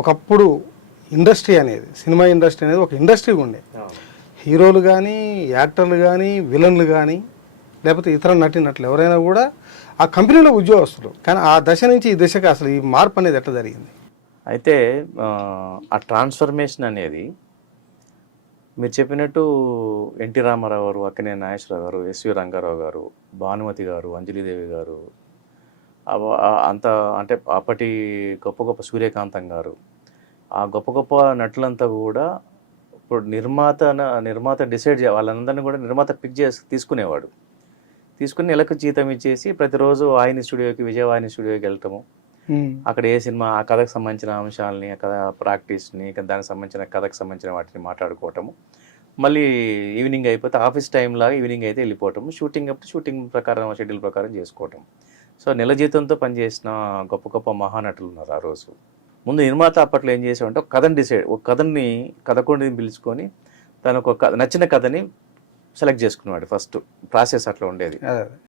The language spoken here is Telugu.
ఒకప్పుడు ఇండస్ట్రీ అనేది, సినిమా ఇండస్ట్రీ అనేది ఒక ఇండస్ట్రీ ఉండే. హీరోలు కానీ, యాక్టర్లు కానీ, విలన్లు కానీ, లేకపోతే ఇతర నటీనటులు ఎవరైనా కూడా ఆ కంపెనీలో ఉద్యోగస్తులు. కానీ ఆ దశ నుంచి ఈ దశకు అసలు ఈ మార్పు అనేది ఎట్లా జరిగింది? అయితే ఆ ట్రాన్స్ఫర్మేషన్ అనేది మీరు చెప్పినట్టు ఎన్టీ రామారావు గారు, అక్కినేని నాగేశ్వరరావు గారు, ఎస్వి రంగారావు గారు, భానుమతి గారు, అంజలిదేవి గారు, అంత అంటే అప్పటి గొప్ప గొప్ప సూర్యకాంతం గారు, ఆ గొప్ప గొప్ప నటులంతా కూడా ఇప్పుడు నిర్మాత డిసైడ్ వాళ్ళందరినీ కూడా నిర్మాత పిక్ చేసి తీసుకునేవాడు. తీసుకుని నెలకు జీతం ఇచ్చేసి ప్రతిరోజు ఆయన స్టూడియోకి, విజయవాహిని స్టూడియోకి వెళ్ళటము, అక్కడ ఏ సినిమా ఆ కథకు సంబంధించిన అంశాలని, కథ ప్రాక్టీస్ని, దానికి సంబంధించిన కథకు సంబంధించిన వాటిని మాట్లాడుకోవటము, మళ్ళీ ఈవినింగ్ అయిపోతే ఆఫీస్ టైం లాగా ఈవినింగ్ అయితే వెళ్ళిపోవటము, షూటింగ్ అప్పుడు షూటింగ్ ప్రకారం షెడ్యూల్ ప్రకారం చేసుకోవటం. సో నెల జీతంతో పనిచేసిన గొప్ప గొప్ప మహానటులు ఉన్నారు ఆ రోజు. ముందు నిర్మాత అప్పట్లో ఏం చేసామంటే ఒక కథని కథకుడిని పిలుచుకొని తనకు ఒక నచ్చిన కథని సెలెక్ట్ చేసుకునేవాడు. ఫస్ట్ ప్రాసెస్ అట్లా ఉండేది.